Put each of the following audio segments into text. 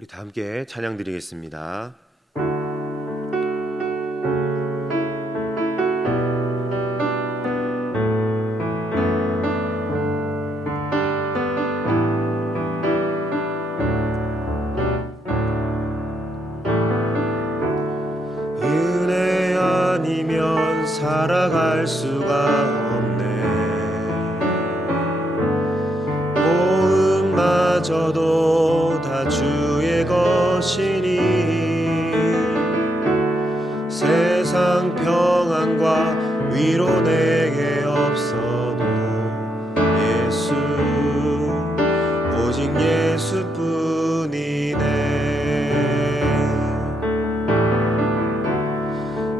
우리 다 함께 찬양 드리겠습니다. 은혜 아니면 살아갈 수가 없네. 모음마저도 다 주의 것이니 세상 평안과 위로 내게 없어도 예수, 오직 예수뿐이네.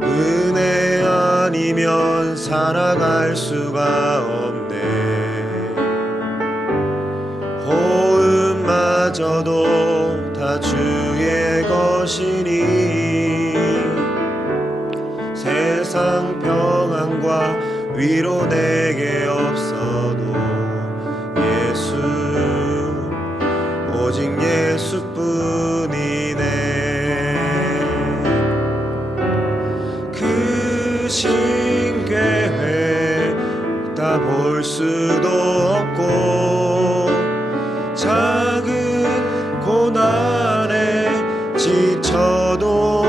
은혜 아니면 살아갈 수가 없네. 호흡마저도 다 주의 것이니 세상 평안과 위로 내게 없어도 예수, 오직 예수뿐이네. 그 신계획 다 볼 수도 없고 작은 고난에 지쳐도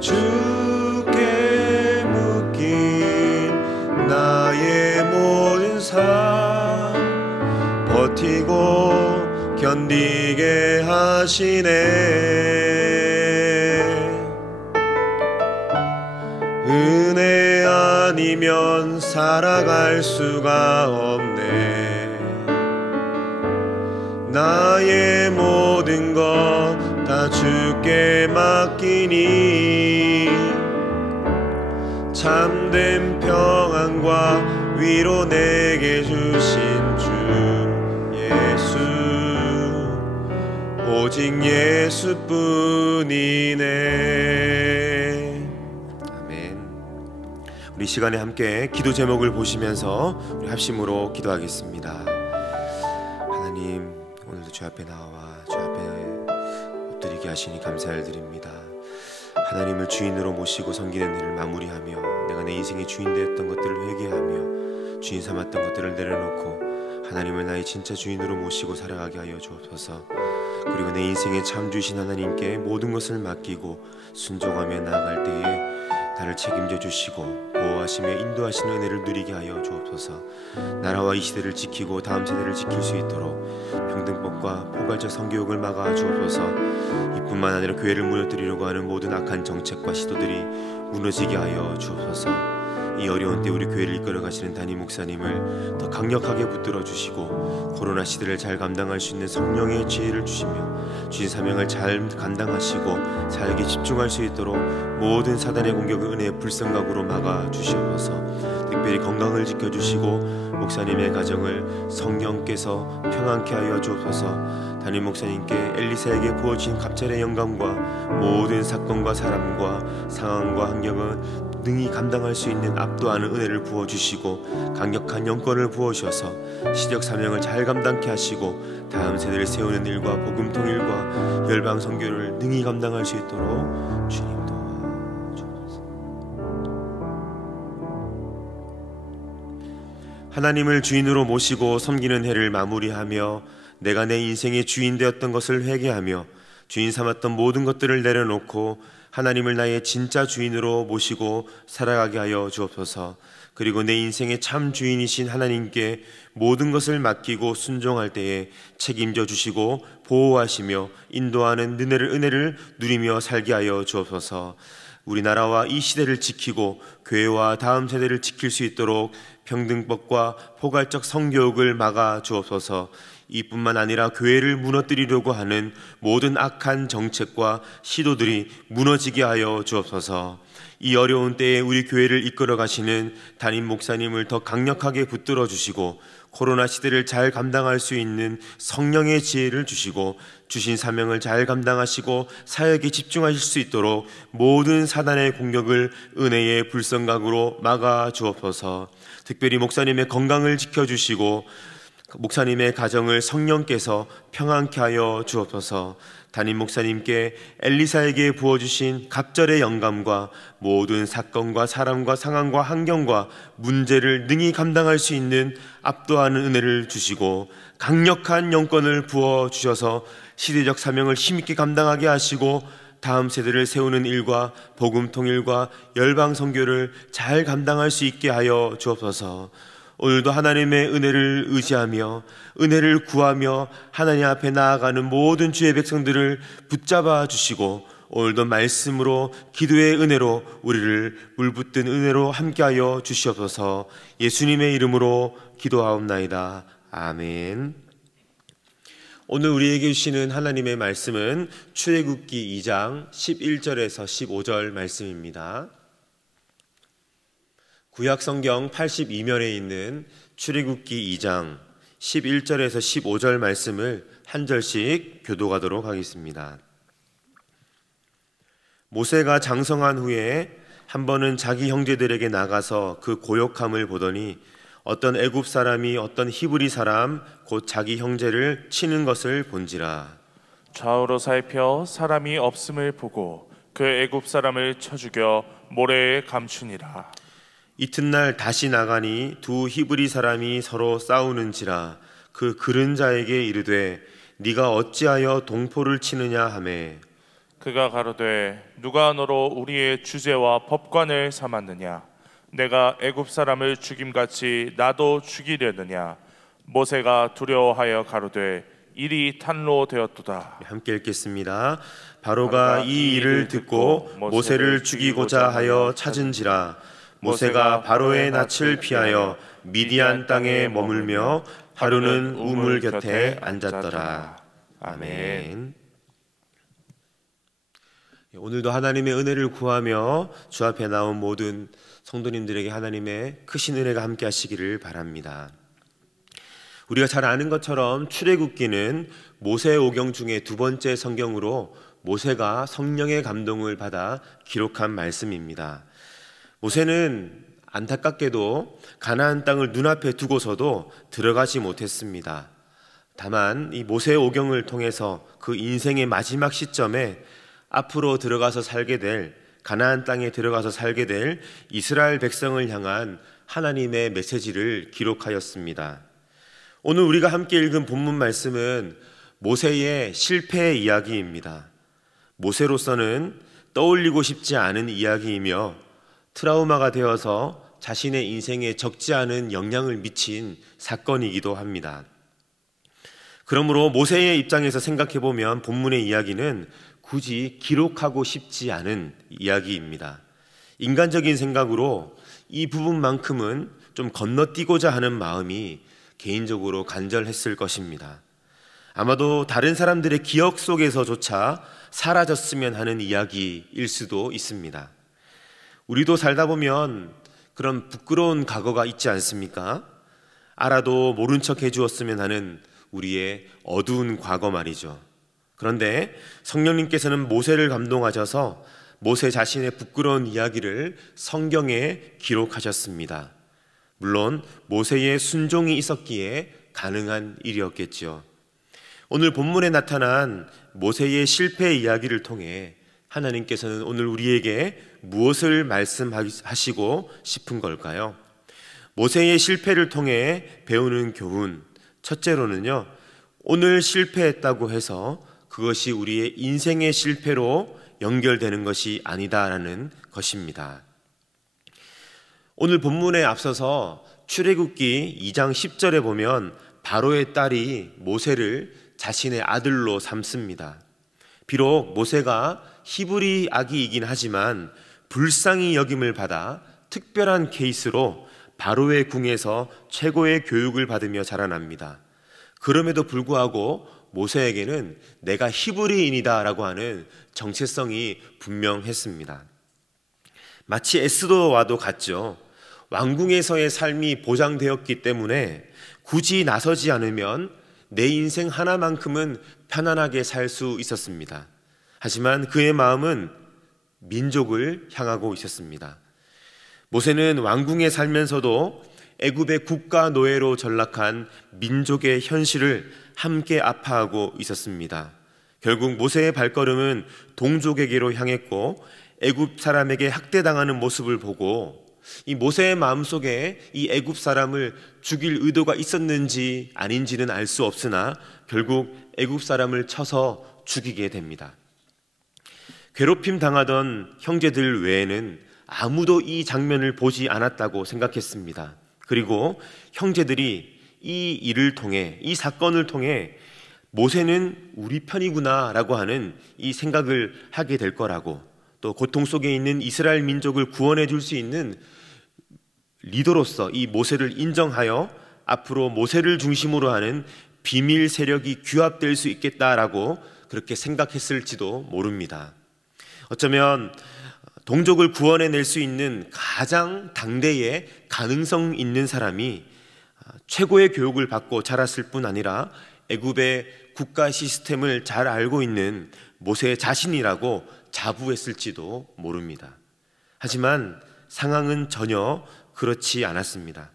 주께 묶인 나의 모든 삶 버티고 견디게 하시네. 은혜 아니면 살아갈 수가 없네. 나의 모든 것 다 주께 맡기니 참된 평안과 위로 내게 주신 주 예수, 오직 예수뿐이네. 아멘. 우리 시간에 함께 기도 제목을 보시면서 우리 합심으로 기도하겠습니다. 하나님, 오늘도 주 앞에 나와 주 앞에 엎드리게 하시니 감사를 드립니다. 하나님을 주인으로 모시고 섬기는 일을 마무리하며 내가 내 인생의 주인 되었던 것들을 회개하며 주인 삼았던 것들을 내려놓고 하나님을 나의 진짜 주인으로 모시고 살아가게 하여 주옵소서. 그리고 내 인생의 참 주신 하나님께 모든 것을 맡기고 순종하며 나아갈 때에 나를 책임져 주시고 보호하시며 인도하시는 은혜를 누리게 하여 주옵소서. 나라와 이 시대를 지키고 다음 세대를 지킬 수 있도록 평등법과 포괄적 성교육을 막아 주옵소서. 이뿐만 아니라 교회를 무너뜨리려고 하는 모든 악한 정책과 시도들이 무너지게 하여 주옵소서. 이 어려운 때 우리 교회를 이끌어 가시는 담임 목사님을 더 강력하게 붙들어 주시고 코로나 시대를 잘 감당할 수 있는 성령의 지혜를 주시며 주신 사명을 잘 감당하시고 사역에 집중할 수 있도록 모든 사단의 공격을 은혜의 불성각으로 막아 주시옵소서. 특별히 건강을 지켜주시고 목사님의 가정을 성령께서 평안케 하여 주옵소서. 담임 목사님께 엘리사에게 부어진 갑절의 영감과 모든 사건과 사람과 상황과 환경은 능히 감당할 수 있는 압도하는 은혜를 부어주시고 강력한 영권을 부어주셔서 시적 사명을 잘 감당케 하시고 다음 세대를 세우는 일과 복음 통일과 열방 선교를 능히 감당할 수 있도록 주님 도와주옵소서. 하나님을 주인으로 모시고 섬기는 해를 마무리하며 내가 내 인생의 주인 되었던 것을 회개하며 주인 삼았던 모든 것들을 내려놓고 하나님을 나의 진짜 주인으로 모시고 살아가게 하여 주옵소서. 그리고 내 인생의 참 주인이신 하나님께 모든 것을 맡기고 순종할 때에 책임져 주시고 보호하시며 인도하는 은혜를 누리며 살게 하여 주옵소서. 우리나라와 이 시대를 지키고 교회와 다음 세대를 지킬 수 있도록 평등법과 포괄적 성교육을 막아 주옵소서. 이뿐만 아니라 교회를 무너뜨리려고 하는 모든 악한 정책과 시도들이 무너지게 하여 주옵소서. 이 어려운 때에 우리 교회를 이끌어 가시는 담임 목사님을 더 강력하게 붙들어 주시고 코로나 시대를 잘 감당할 수 있는 성령의 지혜를 주시고 주신 사명을 잘 감당하시고 사역에 집중하실 수 있도록 모든 사단의 공격을 은혜의 불성각으로 막아 주옵소서. 특별히 목사님의 건강을 지켜주시고 목사님의 가정을 성령께서 평안케 하여 주옵소서. 담임 목사님께 엘리사에게 부어주신 갑절의 영감과 모든 사건과 사람과 상황과 환경과 문제를 능히 감당할 수 있는 압도하는 은혜를 주시고 강력한 영권을 부어주셔서 시대적 사명을 힘있게 감당하게 하시고 다음 세대를 세우는 일과 복음 통일과 열방 선교를 잘 감당할 수 있게 하여 주옵소서. 오늘도 하나님의 은혜를 의지하며 은혜를 구하며 하나님 앞에 나아가는 모든 주의 백성들을 붙잡아 주시고 오늘도 말씀으로 기도의 은혜로 우리를 물붓는 은혜로 함께하여 주시옵소서. 예수님의 이름으로 기도하옵나이다. 아멘. 오늘 우리에게 주시는 하나님의 말씀은 출애굽기 2장 11절에서 15절 말씀입니다. 구약성경 82면에 있는 출애굽기 2장 11절에서 15절 말씀을 한 절씩 교독하도록 하겠습니다. 모세가 장성한 후에 한 번은 자기 형제들에게 나가서 그 고욕함을 보더니 어떤 애굽 사람이 어떤 히브리 사람 곧 자기 형제를 치는 것을 본지라. 좌우로 살펴 사람이 없음을 보고 그 애굽 사람을 쳐 죽여 모래에 감추니라. 이튿날 다시 나가니 두 히브리 사람이 서로 싸우는지라. 그 그른 자에게 이르되 네가 어찌하여 동포를 치느냐 하매 그가 가로되 누가 너로 우리의 주제와 법관을 삼았느냐. 내가 애굽 사람을 죽임같이 나도 죽이려느냐. 모세가 두려워하여 가로되 일이 탄로되었도다. 함께 읽겠습니다. 바로가 이 일을 듣고 모세를 죽이고자 하여 찾은지라. 모세가 바로의 낯을 피하여 미디안 땅에 머물며 하루는 우물 곁에 앉았더라. 아멘. 오늘도 하나님의 은혜를 구하며 주 앞에 나온 모든 성도님들에게 하나님의 크신 은혜가 함께 하시기를 바랍니다. 우리가 잘 아는 것처럼 출애굽기는 모세오경 중에 두 번째 성경으로 모세가 성령의 감동을 받아 기록한 말씀입니다. 모세는 안타깝게도 가나안 땅을 눈앞에 두고서도 들어가지 못했습니다. 다만 이 모세오경을 통해서 그 인생의 마지막 시점에 앞으로 들어가서 살게 될 가나안 땅에 들어가서 살게 될 이스라엘 백성을 향한 하나님의 메시지를 기록하였습니다. 오늘 우리가 함께 읽은 본문 말씀은 모세의 실패 이야기입니다. 모세로서는 떠올리고 싶지 않은 이야기이며 트라우마가 되어서 자신의 인생에 적지 않은 영향을 미친 사건이기도 합니다. 그러므로 모세의 입장에서 생각해보면 본문의 이야기는 굳이 기록하고 싶지 않은 이야기입니다. 인간적인 생각으로 이 부분만큼은 좀 건너뛰고자 하는 마음이 개인적으로 간절했을 것입니다. 아마도 다른 사람들의 기억 속에서조차 사라졌으면 하는 이야기일 수도 있습니다. 우리도 살다 보면 그런 부끄러운 과거가 있지 않습니까? 알아도 모른 척 해주었으면 하는 우리의 어두운 과거 말이죠. 그런데 성령님께서는 모세를 감동하셔서 모세 자신의 부끄러운 이야기를 성경에 기록하셨습니다. 물론 모세의 순종이 있었기에 가능한 일이었겠죠. 오늘 본문에 나타난 모세의 실패 이야기를 통해 하나님께서는 오늘 우리에게 무엇을 말씀하시고 싶은 걸까요? 모세의 실패를 통해 배우는 교훈, 첫째로는요, 오늘 실패했다고 해서 그것이 우리의 인생의 실패로 연결되는 것이 아니다라는 것입니다. 오늘 본문에 앞서서 출애굽기 2장 10절에 보면 바로의 딸이 모세를 자신의 아들로 삼습니다. 비록 모세가 히브리 아기이긴 하지만 불쌍히 여김을 받아 특별한 케이스로 바로의 궁에서 최고의 교육을 받으며 자라납니다. 그럼에도 불구하고 모세에게는 내가 히브리인이다 라고 하는 정체성이 분명했습니다. 마치 에스더와도 같죠. 왕궁에서의 삶이 보장되었기 때문에 굳이 나서지 않으면 내 인생 하나만큼은 편안하게 살 수 있었습니다. 하지만 그의 마음은 민족을 향하고 있었습니다. 모세는 왕궁에 살면서도 애굽의 국가 노예로 전락한 민족의 현실을 함께 아파하고 있었습니다. 결국 모세의 발걸음은 동족에게로 향했고 애굽 사람에게 학대당하는 모습을 보고 이 모세의 마음속에 이 애굽 사람을 죽일 의도가 있었는지 아닌지는 알 수 없으나 결국 애굽 사람을 쳐서 죽이게 됩니다. 괴롭힘 당하던 형제들 외에는 아무도 이 장면을 보지 않았다고 생각했습니다. 그리고 형제들이 이 일을 통해, 이 사건을 통해 모세는 우리 편이구나 라고 하는 이 생각을 하게 될 거라고, 또 고통 속에 있는 이스라엘 민족을 구원해 줄 수 있는 리더로서 이 모세를 인정하여 앞으로 모세를 중심으로 하는 비밀 세력이 규합될 수 있겠다라고 그렇게 생각했을지도 모릅니다. 어쩌면 동족을 구원해낼 수 있는 가장 당대의 가능성 있는 사람이 최고의 교육을 받고 자랐을 뿐 아니라 애굽의 국가 시스템을 잘 알고 있는 모세 자신이라고 자부했을지도 모릅니다. 하지만 상황은 전혀 그렇지 않았습니다.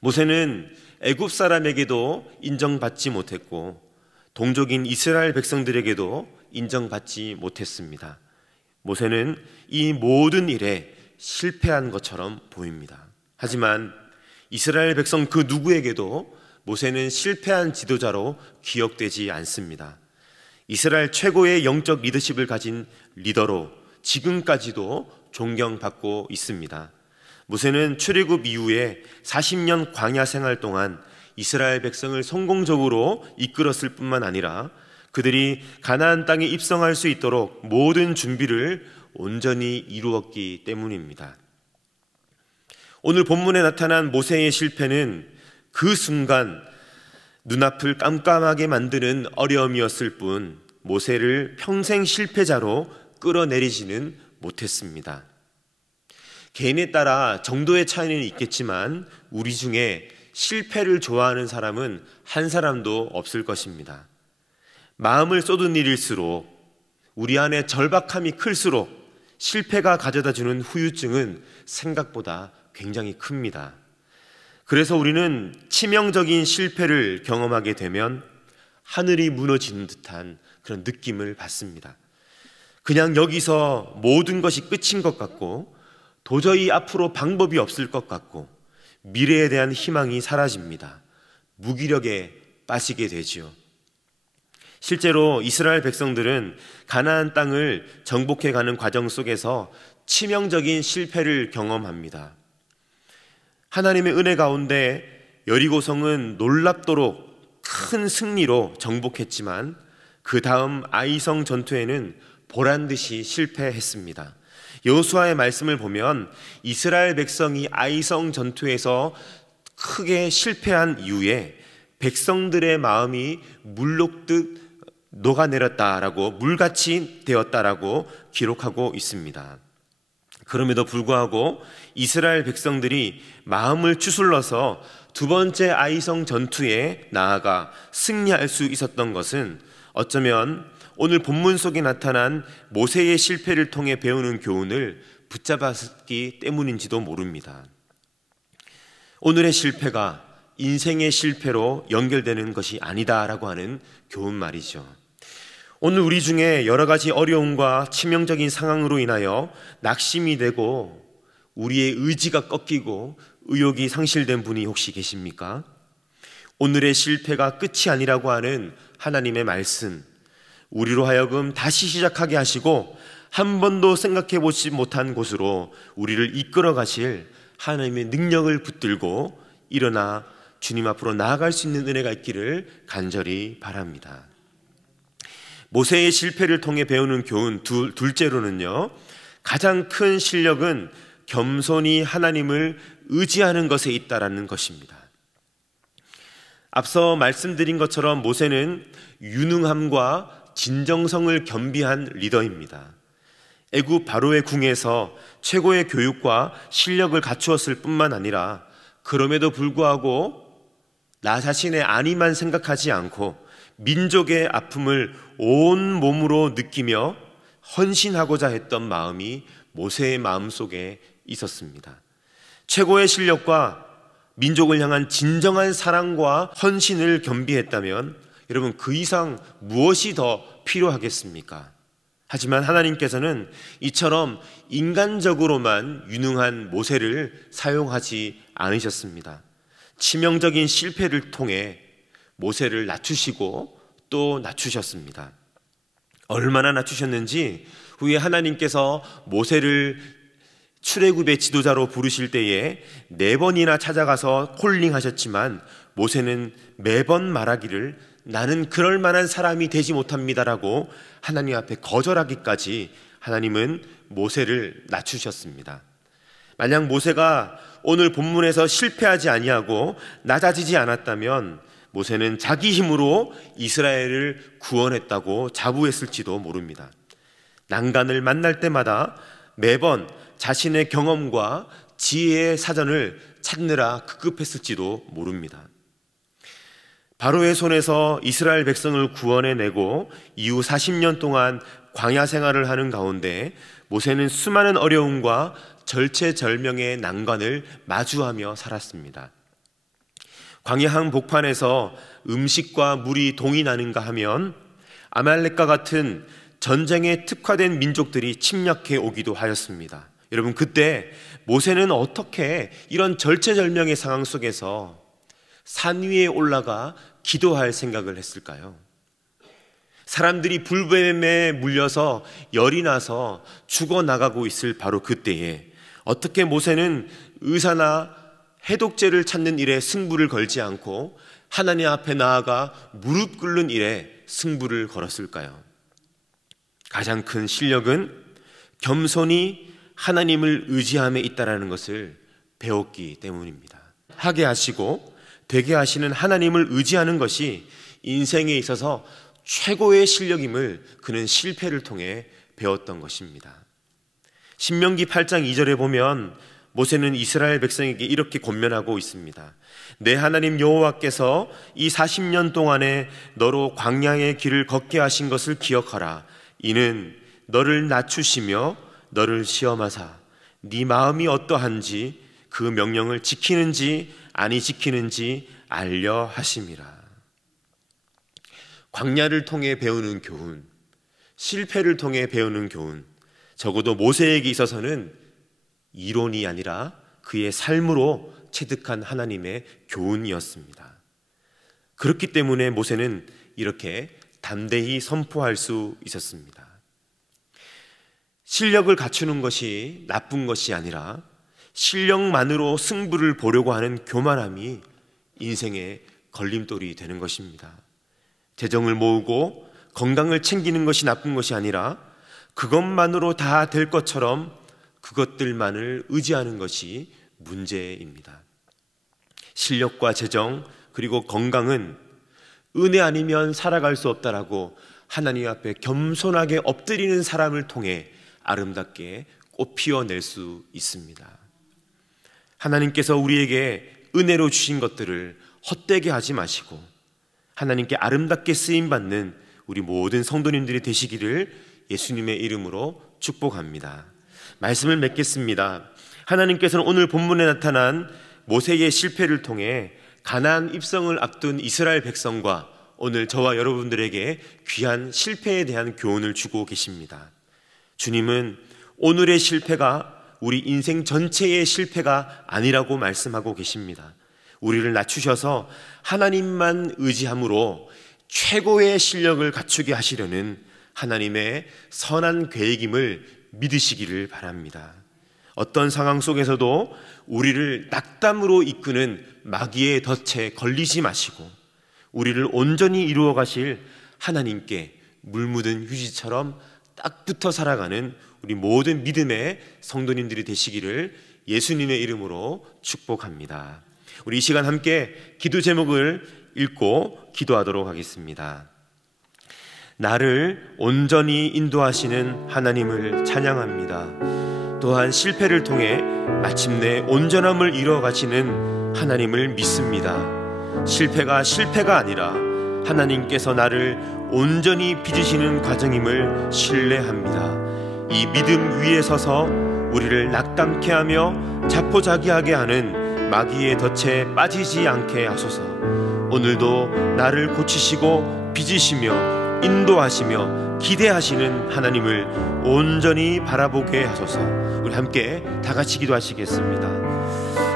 모세는 애굽 사람에게도 인정받지 못했고 동족인 이스라엘 백성들에게도 인정받지 못했습니다. 모세는 이 모든 일에 실패한 것처럼 보입니다. 하지만 이스라엘 백성 그 누구에게도 모세는 실패한 지도자로 기억되지 않습니다. 이스라엘 최고의 영적 리더십을 가진 리더로 지금까지도 존경받고 있습니다. 모세는 출애굽 이후에 40년 광야 생활 동안 이스라엘 백성을 성공적으로 이끌었을 뿐만 아니라 그들이 가나안 땅에 입성할 수 있도록 모든 준비를 온전히 이루었기 때문입니다. 오늘 본문에 나타난 모세의 실패는 그 순간 눈앞을 깜깜하게 만드는 어려움이었을 뿐 모세를 평생 실패자로 끌어내리지는 못했습니다. 개인에 따라 정도의 차이는 있겠지만 우리 중에 실패를 좋아하는 사람은 한 사람도 없을 것입니다. 마음을 쏟은 일일수록, 우리 안에 절박함이 클수록 실패가 가져다주는 후유증은 생각보다 굉장히 큽니다. 그래서 우리는 치명적인 실패를 경험하게 되면 하늘이 무너지는 듯한 그런 느낌을 받습니다. 그냥 여기서 모든 것이 끝인 것 같고 도저히 앞으로 방법이 없을 것 같고 미래에 대한 희망이 사라집니다. 무기력에 빠지게 되지요. 실제로 이스라엘 백성들은 가나안 땅을 정복해가는 과정 속에서 치명적인 실패를 경험합니다. 하나님의 은혜 가운데 여리고성은 놀랍도록 큰 승리로 정복했지만 그 다음 아이성 전투에는 보란듯이 실패했습니다. 여호수아의 말씀을 보면 이스라엘 백성이 아이성 전투에서 크게 실패한 이후에 백성들의 마음이 물녹듯 녹아내렸다라고, 물같이 되었다라고 기록하고 있습니다. 그럼에도 불구하고 이스라엘 백성들이 마음을 추슬러서 두 번째 아이성 전투에 나아가 승리할 수 있었던 것은 어쩌면 오늘 본문 속에 나타난 모세의 실패를 통해 배우는 교훈을 붙잡았기 때문인지도 모릅니다. 오늘의 실패가 인생의 실패로 연결되는 것이 아니다라고 하는 교훈 말이죠. 오늘 우리 중에 여러 가지 어려움과 치명적인 상황으로 인하여 낙심이 되고 우리의 의지가 꺾이고 의욕이 상실된 분이 혹시 계십니까? 오늘의 실패가 끝이 아니라고 하는 하나님의 말씀, 우리로 하여금 다시 시작하게 하시고 한 번도 생각해 보지 못한 곳으로 우리를 이끌어 가실 하나님의 능력을 붙들고 일어나 주님 앞으로 나아갈 수 있는 은혜가 있기를 간절히 바랍니다. 모세의 실패를 통해 배우는 교훈 둘째로는요, 가장 큰 실력은 겸손히 하나님을 의지하는 것에 있다라는 것입니다. 앞서 말씀드린 것처럼 모세는 유능함과 진정성을 겸비한 리더입니다. 애굽 바로의 궁에서 최고의 교육과 실력을 갖추었을 뿐만 아니라 그럼에도 불구하고 나 자신의 안위만 생각하지 않고 민족의 아픔을 온 몸으로 느끼며 헌신하고자 했던 마음이 모세의 마음속에 있었습니다. 최고의 실력과 민족을 향한 진정한 사랑과 헌신을 겸비했다면 여러분, 그 이상 무엇이 더 필요하겠습니까? 하지만 하나님께서는 이처럼 인간적으로만 유능한 모세를 사용하지 않으셨습니다. 치명적인 실패를 통해 모세를 낮추시고 또 낮추셨습니다. 얼마나 낮추셨는지 후에 하나님께서 모세를 출애굽의 지도자로 부르실 때에 4번이나 찾아가서 콜링하셨지만 모세는 매번 말하기를 나는 그럴 만한 사람이 되지 못합니다라고 하나님 앞에 거절하기까지 하나님은 모세를 낮추셨습니다. 만약 모세가 오늘 본문에서 실패하지 아니하고 낮아지지 않았다면 모세는 자기 힘으로 이스라엘을 구원했다고 자부했을지도 모릅니다. 난간을 만날 때마다 매번 자신의 경험과 지혜의 사전을 찾느라 급급했을지도 모릅니다. 바로의 손에서 이스라엘 백성을 구원해내고 이후 40년 동안 광야 생활을 하는 가운데 모세는 수많은 어려움과 절체절명의 난관을 마주하며 살았습니다. 광야 한복판에서 음식과 물이 동이 나는가 하면 아말렉과 같은 전쟁에 특화된 민족들이 침략해 오기도 하였습니다. 여러분, 그때 모세는 어떻게 이런 절체절명의 상황 속에서 산 위에 올라가 기도할 생각을 했을까요? 사람들이 불뱀에 물려서 열이 나서 죽어나가고 있을 바로 그때에 어떻게 모세는 의사나 해독제를 찾는 일에 승부를 걸지 않고 하나님 앞에 나아가 무릎 꿇는 일에 승부를 걸었을까요? 가장 큰 실력은 겸손히 하나님을 의지함에 있다는 것을 배웠기 때문입니다. 하게 하시고 되게 하시는 하나님을 의지하는 것이 인생에 있어서 최고의 실력임을 그는 실패를 통해 배웠던 것입니다. 신명기 8장 2절에 보면 모세는 이스라엘 백성에게 이렇게 권면하고 있습니다. 내 하나님 여호와께서 이 40년 동안에 너로 광야의 길을 걷게 하신 것을 기억하라. 이는 너를 낮추시며 너를 시험하사 네 마음이 어떠한지 그 명령을 지키는지 아니 지키는지 알려 하심이라. 광야를 통해 배우는 교훈, 실패를 통해 배우는 교훈, 적어도 모세에게 있어서는 이론이 아니라 그의 삶으로 체득한 하나님의 교훈이었습니다. 그렇기 때문에 모세는 이렇게 담대히 선포할 수 있었습니다. 실력을 갖추는 것이 나쁜 것이 아니라 실력만으로 승부를 보려고 하는 교만함이 인생의 걸림돌이 되는 것입니다. 재정을 모으고 건강을 챙기는 것이 나쁜 것이 아니라 그것만으로 다 될 것처럼 그것들만을 의지하는 것이 문제입니다. 실력과 재정 그리고 건강은 은혜 아니면 살아갈 수 없다라고 하나님 앞에 겸손하게 엎드리는 사람을 통해 아름답게 꽃 피워낼 수 있습니다. 하나님께서 우리에게 은혜로 주신 것들을 헛되게 하지 마시고 하나님께 아름답게 쓰임받는 우리 모든 성도님들이 되시기를 예수님의 이름으로 축복합니다. 말씀을 맺겠습니다. 하나님께서는 오늘 본문에 나타난 모세의 실패를 통해 가나안 입성을 앞둔 이스라엘 백성과 오늘 저와 여러분들에게 귀한 실패에 대한 교훈을 주고 계십니다. 주님은 오늘의 실패가 우리 인생 전체의 실패가 아니라고 말씀하고 계십니다. 우리를 낮추셔서 하나님만 의지함으로 최고의 실력을 갖추게 하시려는 하나님의 선한 계획임을 믿으시기를 바랍니다. 어떤 상황 속에서도 우리를 낙담으로 이끄는 마귀의 덫에 걸리지 마시고 우리를 온전히 이루어 가실 하나님께 물 묻은 휴지처럼 딱 붙어 살아가는 우리 모든 믿음의 성도님들이 되시기를 예수님의 이름으로 축복합니다. 우리 이 시간 함께 기도 제목을 읽고 기도하도록 하겠습니다. 나를 온전히 인도하시는 하나님을 찬양합니다. 또한 실패를 통해 마침내 온전함을 이루어 가시는 하나님을 믿습니다. 실패가 아니라 하나님께서 나를 온전히 빚으시는 과정임을 신뢰합니다. 이 믿음 위에 서서 우리를 낙담케 하며 자포자기하게 하는 마귀의 덫에 빠지지 않게 하소서. 오늘도 나를 고치시고 빚으시며 인도하시며 기대하시는 하나님을 온전히 바라보게 하소서. 우리 함께 다 같이 기도하시겠습니다.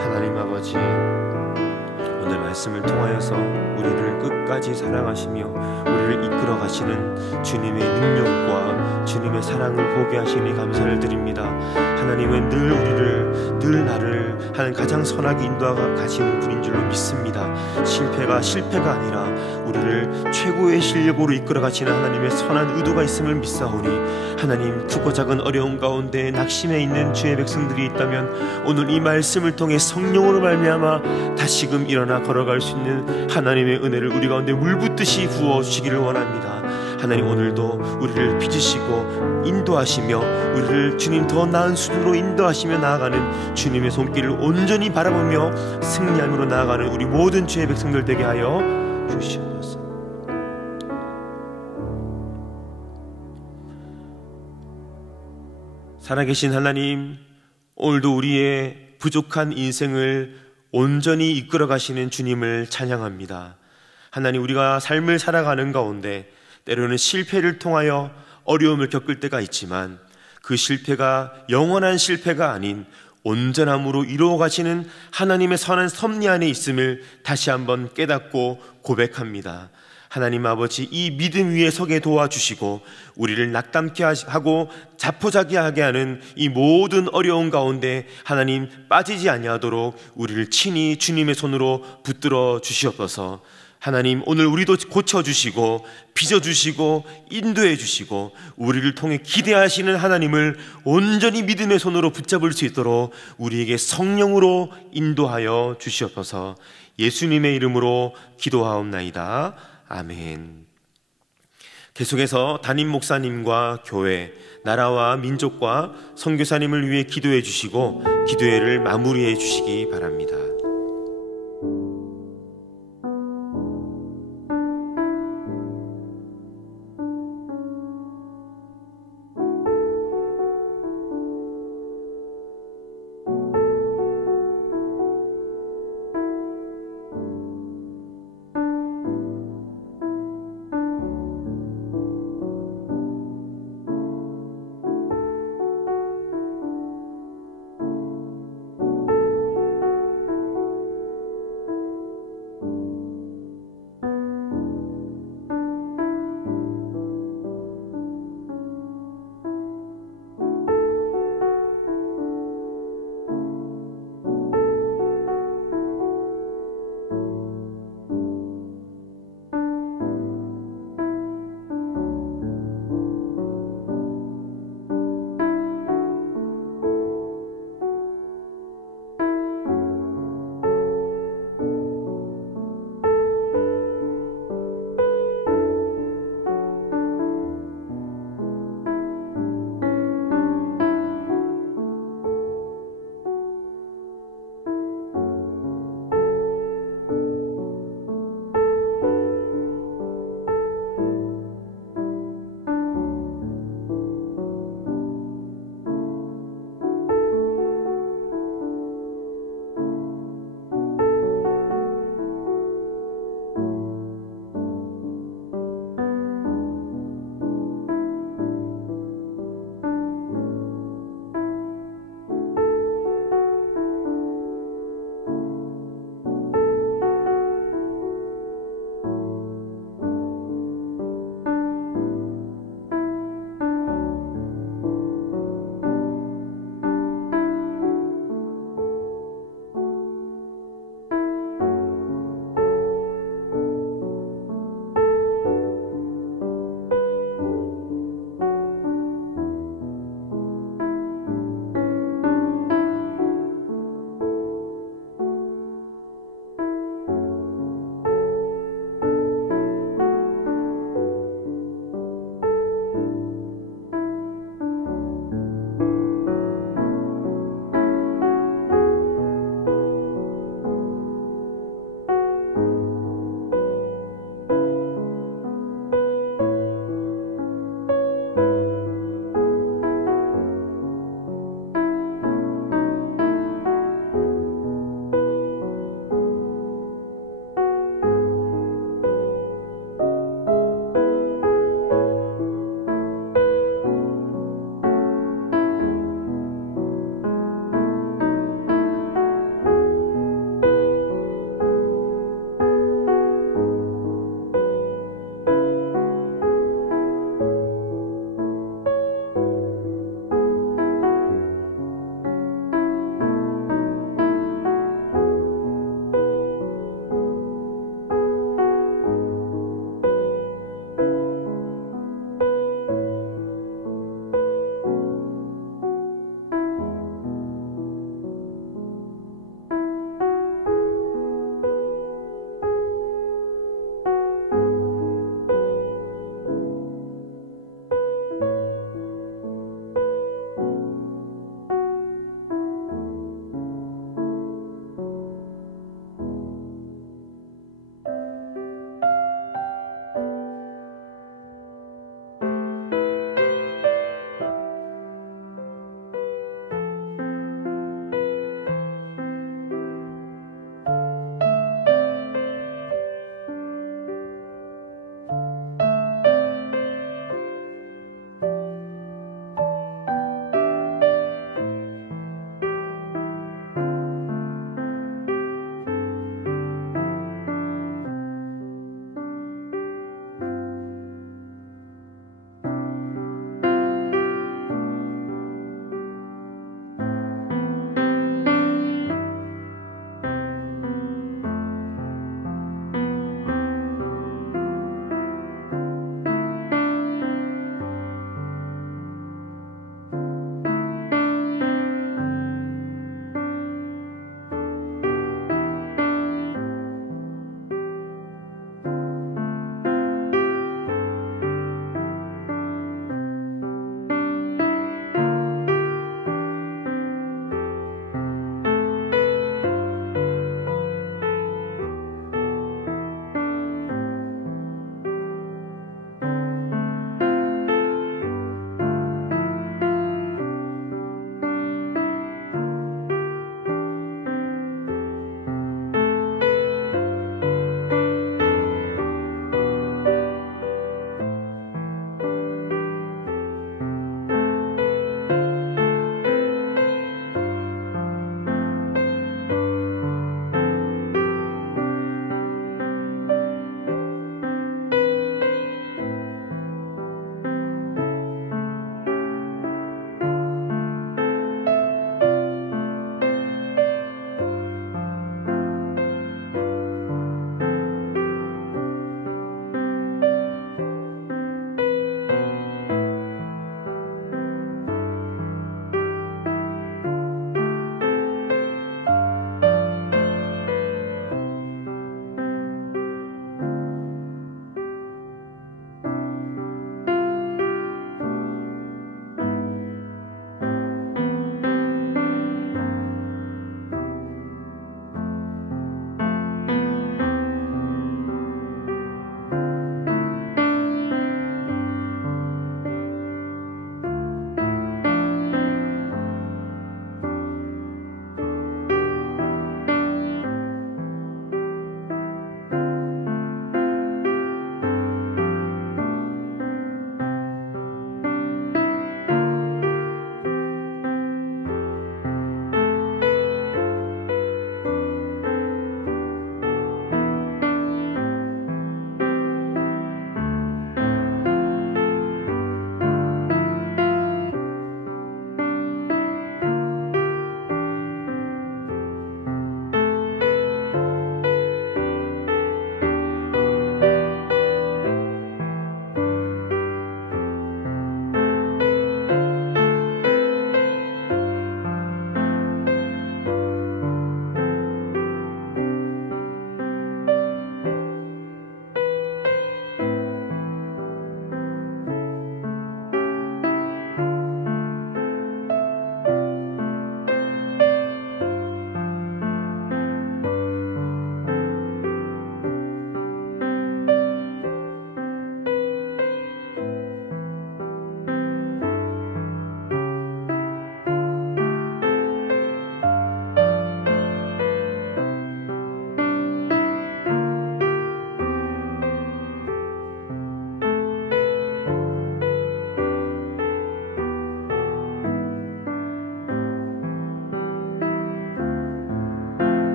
하나님 아버지, 오늘 말씀을 통하여서 우리를 끝까지 사랑하시며 우리를 이끌어 가시는 주님의 능력과 주님의 사랑을 보게 하시니 감사를 드립니다. 하나님은 늘 우리를, 늘 나를 하는 가장 선하게 인도하 가시는 분인 줄로 믿습니다. 실패가 아니라 우리를 최고의 실력으로 이끌어 가시는 하나님의 선한 의도가 있음을 믿사오니, 하나님, 크고 작은 어려운 가운데 낙심해 있는 주의 백성들이 있다면 오늘 이 말씀을 통해 성령으로 말미암아 다시금 일어나 걸어갈 수 있는 하나님의 은혜를 우리 가운데 물붓듯이 부어주시기를 원합니다. 하나님, 오늘도 우리를 빚으시고 인도하시며 우리를 주님 더 나은 수준으로 인도하시며 나아가는 주님의 손길을 온전히 바라보며 승리함으로 나아가는 우리 모든 주의 백성들 되게 하여 주시옵소서. 살아계신 하나님, 오늘도 우리의 부족한 인생을 온전히 이끌어 가시는 주님을 찬양합니다. 하나님, 우리가 삶을 살아가는 가운데 때로는 실패를 통하여 어려움을 겪을 때가 있지만 그 실패가 영원한 실패가 아닌 온전함으로 이루어 가시는 하나님의 선한 섭리 안에 있음을 다시 한번 깨닫고 고백합니다. 하나님 아버지, 이 믿음 위에 서게 도와주시고 우리를 낙담케 하고 자포자기하게 하는 이 모든 어려운 가운데 하나님 빠지지 아니하도록 우리를 친히 주님의 손으로 붙들어 주시옵소서. 하나님, 오늘 우리도 고쳐주시고 빚어주시고 인도해주시고 우리를 통해 기대하시는 하나님을 온전히 믿음의 손으로 붙잡을 수 있도록 우리에게 성령으로 인도하여 주시옵소서. 예수님의 이름으로 기도하옵나이다. 아멘. 계속해서 담임 목사님과 교회, 나라와 민족과 선교사님을 위해 기도해 주시고 기도회를 마무리해 주시기 바랍니다.